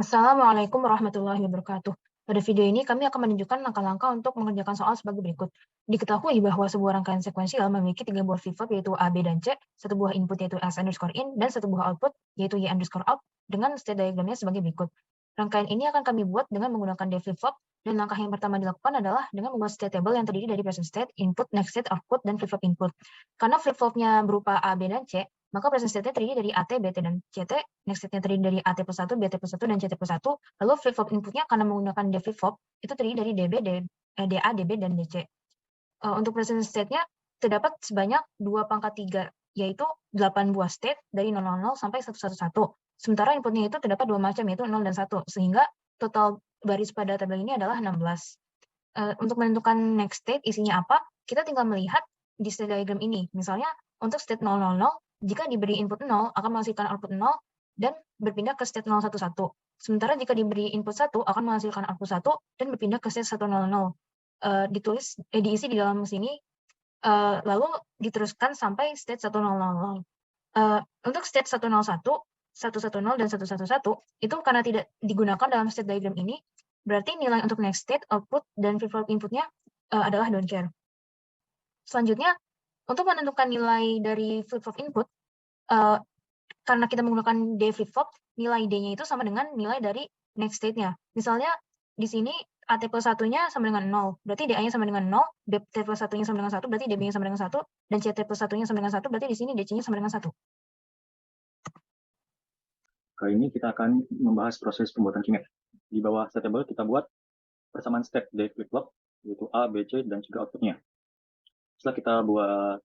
Assalamualaikum warahmatullahi wabarakatuh. Pada video ini kami akan menunjukkan langkah-langkah untuk mengerjakan soal sebagai berikut. Diketahui bahwa sebuah rangkaian sekuensial memiliki 3 buah flip-flop yaitu A, B, dan C, satu buah input yaitu S_in, dan satu buah output yaitu Y_out dengan state diagramnya sebagai berikut. Rangkaian ini akan kami buat dengan menggunakan D flip-flop dan langkah yang pertama dilakukan adalah dengan membuat state table yang terdiri dari present state, input, next state, output, dan flip-flop input. Karena flip-flopnya berupa A, B, dan C, maka present state-nya terdiri dari AT, BT, dan CT, next state-nya terdiri dari AT plus 1, BT plus 1, dan CT plus 1, lalu flip-flop input-nya karena menggunakan D flip-flop, itu terdiri dari DB, DA, DB, dan DC. Untuk present state-nya terdapat sebanyak 2 pangkat 3, yaitu 8 buah state dari 000 sampai 111. Sementara inputnya itu terdapat 2 macam, yaitu 0 dan 1, sehingga total baris pada tabel ini adalah 16. Untuk menentukan next state isinya apa, kita tinggal melihat di state diagram ini. Misalnya, untuk state 000, jika diberi input 0, akan menghasilkan output 0 dan berpindah ke state 011. Sementara jika diberi input 1, akan menghasilkan output 1 dan berpindah ke state 100. Diisi di dalam sini, lalu diteruskan sampai state 100. Untuk state 101, 110, dan 111 itu karena tidak digunakan dalam state diagram ini, berarti nilai untuk next state, output, dan flip-flop inputnya adalah don't care. Selanjutnya, untuk menentukan nilai dari flip-flop input, karena kita menggunakan D flip-flop, nilai D-nya itu sama dengan nilai dari next state-nya. Misalnya, di sini AT plus 1-nya sama dengan 0, berarti DA-nya sama dengan 0, BT plus 1-nya sama dengan 1, berarti DB-nya sama dengan 1, dan CT plus 1-nya sama dengan 1, berarti di sini DC-nya sama dengan 1. Kali ini kita akan membahas proses pembuatan kimet. Di bawah state table kita buat persamaan step dari flip-flop, yaitu A, B, C, dan juga outputnya. Setelah kita buat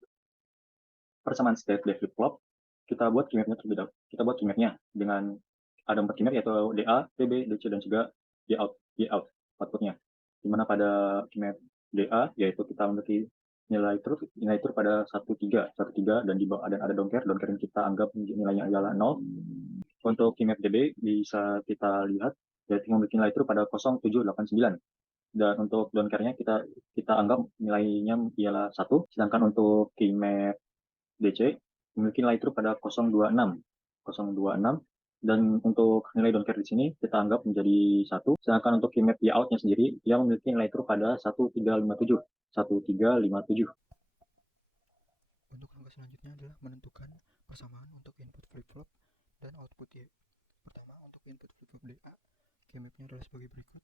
persamaan step dari flip-flop, kita buat kimetnya terlebih dahulu. Kita buat kimetnya dengan ada 4 kimet, yaitu DA, DB, DC, dan juga Y_out outputnya. Dimana pada kimet DA, yaitu kita memiliki nilai true pada 13, dan di bawah ada don't care yang kita anggap nilainya adalah 0. Untuk kimet DB bisa kita lihat yaitu memiliki nilai true pada 0789, dan untuk don't care-nya kita anggap nilainya ialah 1, sedangkan untuk kimet DC memiliki nilai true pada 026, dan untuk nilai don't care di sini kita anggap menjadi 1, sedangkan untuk kimet Y out-nya sendiri dia memiliki nilai true pada 1357. Untuk langkah selanjutnya adalah menentukan persamaan untuk input flip-flop dan output Y. Pertama, untuk input flip-flop DA, key-mapnya adalah sebagai berikut.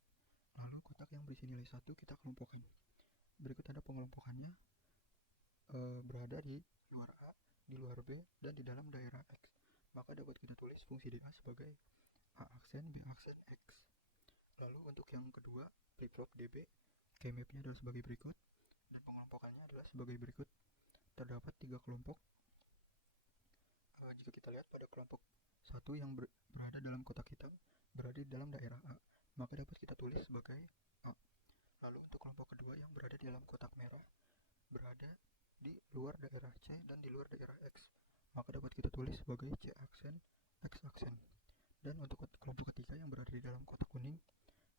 Lalu kotak yang berisi nilai 1 kita kelompokkan. Berikut ada pengelompokannya, berada di luar A, di luar B, dan di dalam daerah X. Maka dapat kita tulis fungsi DA sebagai A aksen, B aksen, X. Lalu untuk yang kedua, flip-flop DB, key-mapnya adalah sebagai berikut, dan pengelompokannya adalah sebagai berikut. Terdapat 3 kelompok. Jika kita lihat pada kelompok 1 yang berada dalam kotak hitam, berada di dalam daerah A, maka dapat kita tulis sebagai A. Lalu untuk kelompok kedua yang berada di dalam kotak merah, berada di luar daerah C dan di luar daerah X, maka dapat kita tulis sebagai C aksen, X aksen. Dan untuk kelompok ketiga yang berada di dalam kotak kuning,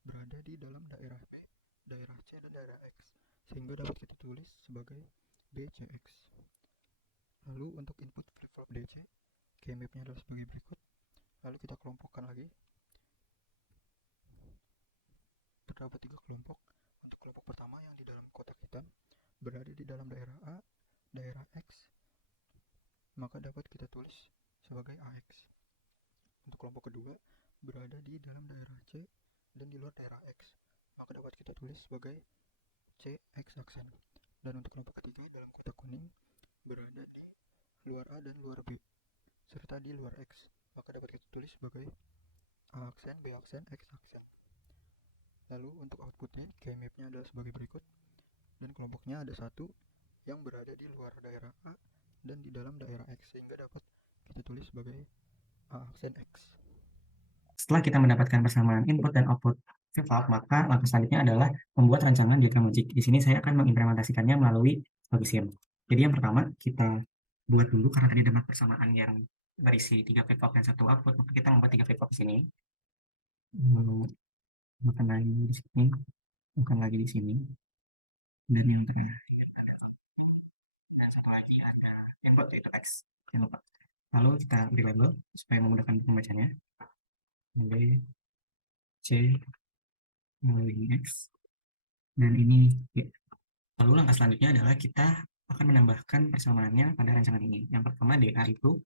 berada di dalam daerah B, daerah C, dan daerah X, sehingga dapat kita tulis sebagai BCX. Lalu untuk input flip-flop DC, key-mapnya adalah sebagai berikut. Lalu kita kelompokkan lagi. Terdapat 3 kelompok. Untuk kelompok pertama yang di dalam kotak hitam, berada di dalam daerah A, daerah X, maka dapat kita tulis sebagai AX. Untuk kelompok kedua, berada di dalam daerah C dan di luar daerah X, maka dapat kita tulis sebagai CX aksen. Dan untuk kelompok ketiga dalam kotak kuning, berada di luar A dan luar B, serta di luar X, maka dapat kita tulis sebagai A aksen, B aksen, X aksen. Lalu untuk outputnya, key-mapnya adalah sebagai berikut, dan kelompoknya ada 1 yang berada di luar daerah A dan di dalam daerah X, sehingga dapat kita tulis sebagai A aksen X. Setelah kita mendapatkan persamaan input dan output flip-flop, maka langkah selanjutnya adalah membuat rancangan diagram logik. Di sini saya akan mengimplementasikannya melalui logisium. Jadi yang pertama kita buat dulu, karena tadi ada persamaan yang berisi 3 flip-flop dan 1 output, maka kita membuat 3 flip-flop di sini. Bukan lagi di sini, bukan lagi di sini. Dan yang terakhir, dan satu lagi ada input yaitu X. Jangan lupa. Lalu kita beri label supaya memudahkan pembacanya. Oke. C mengelilingi X, dan ini Y. Lalu langkah selanjutnya adalah kita akan menambahkan persamaannya pada rancangan ini. Yang pertama, DA itu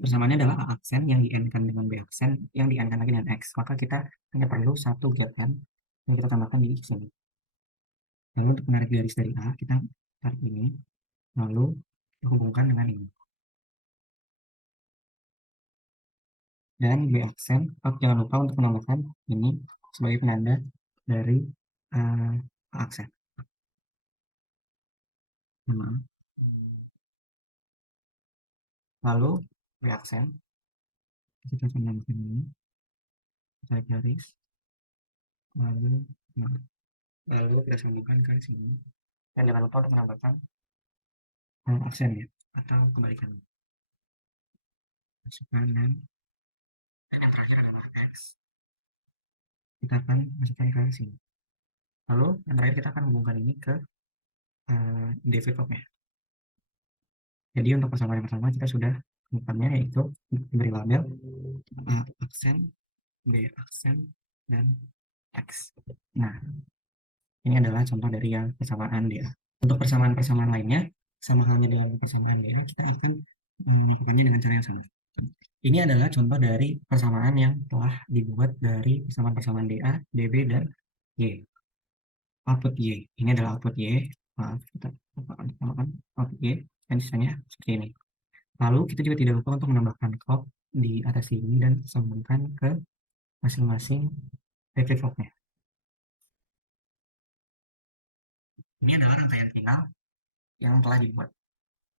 persamaannya adalah A aksen yang di-N-kan dengan B aksen yang di-N-kan lagi dengan X. Maka kita hanya perlu satu gap N yang kita tambahkan di sini. Lalu untuk menarik garis dari A, kita tarik ini, lalu dihubungkan dengan ini. Dan B aksen, jangan lupa untuk menambahkan ini sebagai penanda dari A aksen. Lalu B aksen, kita akan menambahkan ini, tarik garis, lalu kita sambungkan ke sini. Dan jangan lupa untuk menambahkan aksen ya, atau kebalikannya. Masukkan dan yang terakhir adalah X. Kita akan masukkan ke sini. Lalu yang terakhir kita akan hubungkan ini ke developnya. Jadi untuk persamaan yang pertama kita sudah menemukannya, yaitu diberi label A aksen, B aksen, dan X. Nah, ini adalah contoh dari yang persamaan DA. Untuk persamaan-persamaan lainnya, sama halnya dengan persamaan DA, kita akan melakukannya dengan cara yang sama. Ini adalah contoh dari persamaan yang telah dibuat dari persamaan-persamaan DA, DB, dan Y. Output Y. Ini adalah output Y. Maaf, kita tambahkan output Y, dan sisanya seperti ini. Lalu kita juga tidak lupa untuk menambahkan clock di atas sini dan sambungkan ke masing-masing flip-flopnya. Ini adalah rangkaian final yang telah dibuat.